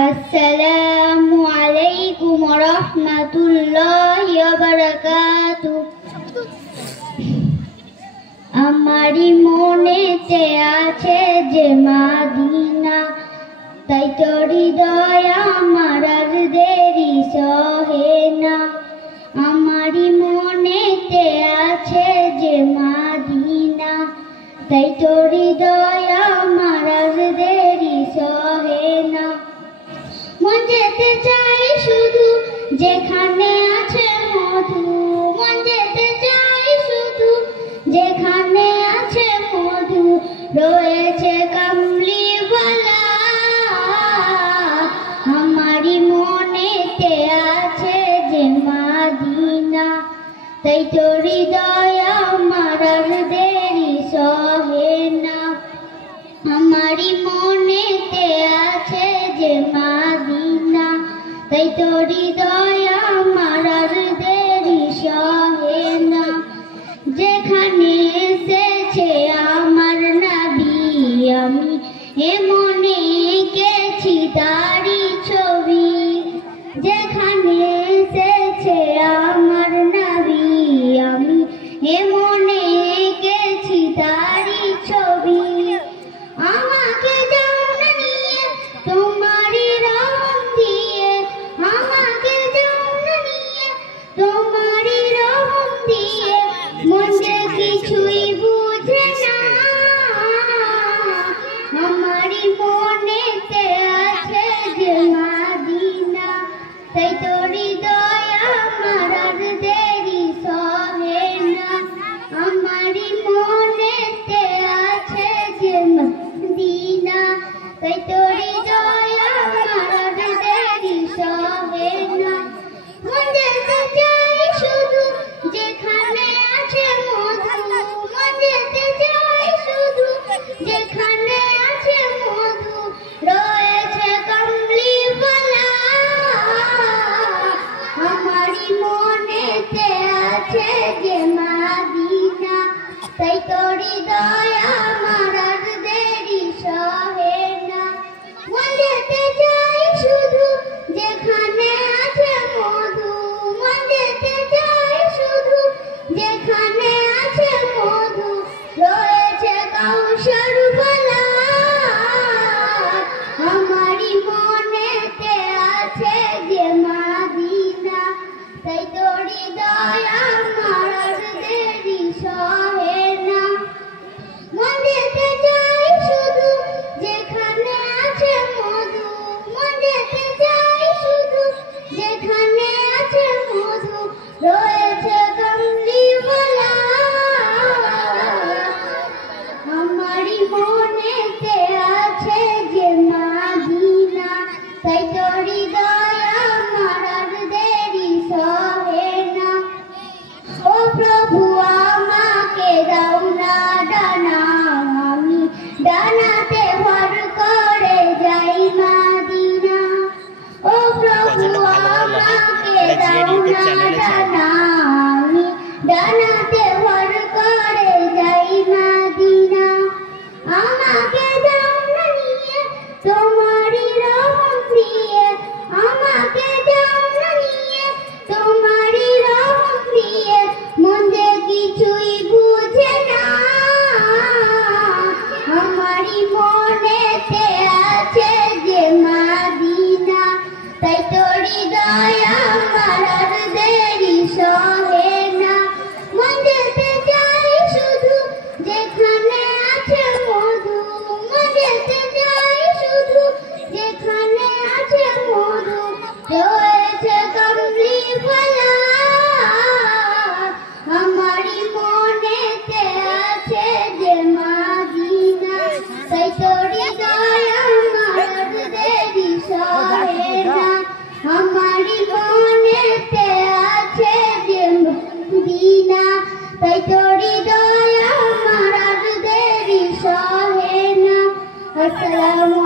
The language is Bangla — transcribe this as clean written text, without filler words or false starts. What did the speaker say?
আসসালামু আলাইকুম ওয়া রাহমাতুল্লাহি ওয়া বারাকাতুহু। আমারি মনেতে আছে যে মদিনা, তাই তোর হৃদয় আমার আর দেরি সহে না। আমারি মনেতে আছে যে মদিনা, তাই তোর হৃদয় আমার আর দেরি সহে না। মন যেতে চাই শুধু যেখানে আছে মধু, মন যেতে চাই শুধু যেখানে আছে মধু, রয়েছে কামলিওয়ালা। আমারি মনেতে আছে যে মদিনা, তাই তোর হৃদয় আমার আর দেরি সহে না। আমারি মনেতে আছে যে মদিনা, তাই তোর হৃদয় আমার আর দেরি সহে না। যেখানে এসেছে আমার নবী, আমি মনে এঁকেছি তারি ছবি। যেখানে এসেছে আমার নবী, আমি মনে এঁকেছি তারি ছবি। আমাকে যাও না নিয়ে তোমারই রহম দিয়ে, আমাকে যাও না নিয়ে তোমারই রহম দিয়ে, মন যে কিছুই বুঝে না। আমারই মনেতে আছে যে মদিনা, তাই তোর হৃদয় আমার আর দেরি সহে না। আমারই মনেতে আছে যে মদিনা, তাই তোর হৃদয় আমার আর দেরি সহে না। মন যেতে চাই শুধু যেখানে আছে মধু, মন যেতে চাই শুধু যেখানে আছে মধু, রয়েছে কামলিওয়ালা। আমারই মনেতে আছে যে মদিনা, তাই তোর হৃদয় আমার আর দেরি সহে না। মন যেতে চাই শুধু যেখানে আছে মধু, মন যেতে চাই শুধু যেখানে আছে মধু, রয়েছে কাউসারওয়ালা। আমারই মনেতে আছে যে মদিনা, তাই তোর হৃদয় আমার আর দেরি সহে না। মন যেতে চাই শুধু যেখানে আছে মধু, মন যেতে চাই শুধু যেখানে আছে মধু, রয়েছে কামলিওয়ালা। আমারই মনেতে আছে যে মদিনা, তাই তোর হৃদয় আমার আর দেরি সহে না। ও প্রভু আমাকে দাও না ডানা, আমি ডানাতে ভর করে যাই মদিনা। ও প্রভু আমাকে দাও না ডানা, আমি ডানাতে ভর করে যাই মদিনা। আমাকে দাও না নিয়ে তোমারই রহম দিয়ে, আমাকে দাও না নিয়ে তোমারই রহম দিয়ে, মন যে কিছুই বুঝে না। আমারই মনেতে আছে যে মদিনা, তাই তোর হৃদয় আমার আর দেরি সহে না। মন যেতে চাই শুধু যেখানে আছে মধু, মন যেতে চাই শুধু যেখানে আছে মধু, রয়েছে কামলিওয়ালা। আমারই মনেতে আছে যে মদিনা, তাই তোর হৃদয় আমার আর দেরি সহে না। আমারই মনেতে আছে যে মদিনা, তাই তোর হৃদয় আমার আর দেরি সহে না। আসসালামু